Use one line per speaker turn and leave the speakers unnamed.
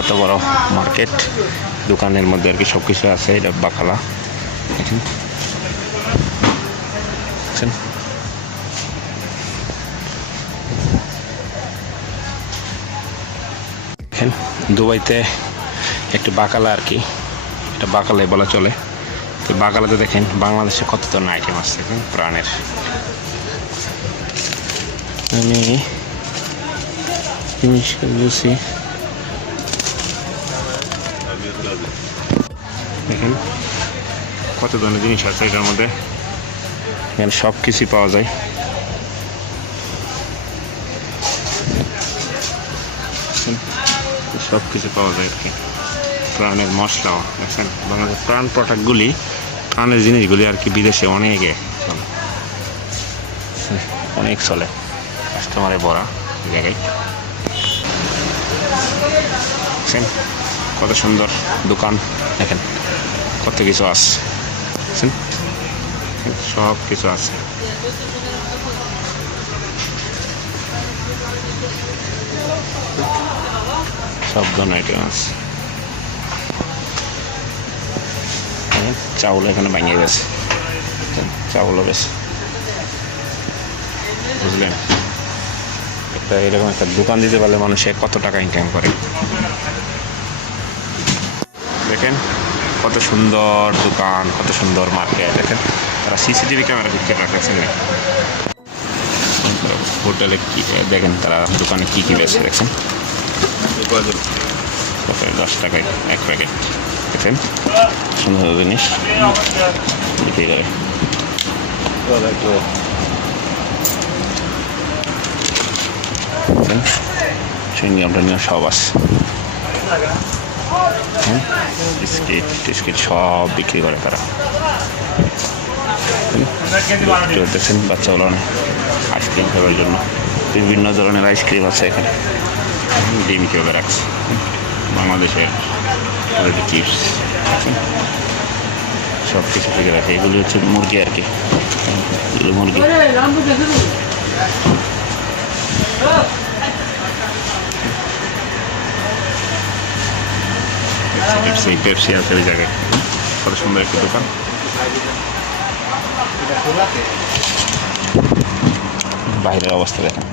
কত বড় মার্কেট দোকানের মধ্যে আর কি সব কিছু আছে, এটা বাকালা। দেখছেন? দেখেন। দুবাইতে একটি বাকালা আর কি। এটা বাকালাই বলা চলে। তো বাকালাতে দেখেন, বাংলাদেশে কত ধরনের আইটেম আছে, দেখেন, প্রাণের। আমি বুঝছি দেখেন, কত ধরনের জিনিস আছে এটার মধ্যে। এখানে সব কিছুই পাওয়া যায়। সব কিছু পাওয়া যায় আর কি। প্রাণের মশলাও দেখছেন বাংলাদেশের প্রাণ প্রোডাক্টগুলি প্রাণের জিনিসগুলি আর কি বিদেশে অনেকে চলে। অনেক চলে। কাস্টমারে ভরা জায়গায়। কত সুন্দর দোকান, দেখেন। কত কিছু আছে। সব কিছু আছে। সব ধরনের আইটেম আছে। চাউল এখানে ভাঙিয়ে গেছে। চাউলও বেশ বুঝলেন? একটা এরকম একটা দোকান দিতে পারলে মানুষে কত টাকা ইনকাম করে। দেখেন কত সুন্দর দোকান, কত সুন্দর মার্কেট, দেখেন। তারা সিসিটিভি ক্যামেরা বিক্রি রাখেছেন হোটেলে কী, দেখেন তারা দোকানে কী কী বেছে দেখছেন দশ টাকায় এক প্যাকেট, দেখেন। সুন্দর জিনিস। বিক্রি করে। দেখেন চুইংগামটা নিয়ে সব আছে। বিস্কিট টিস্কিট সব বিক্রি করে তারা। দেখছেন বাচ্চাগুলো আইসক্রিম খাবার জন্য। বিভিন্ন ধরনের আইসক্রিম আছে এখানে। ডিম কেউবে রাখছে বাংলাদেশের চিপস সব কিছু থেকে রাখে এগুলি হচ্ছে মুরগি আর কি। এগুলো মুরগি। পেপসি পেপসি আছে ওই জায়গায় কত সুন্দর একটি দোকান বাইরের অবস্থা দেখেন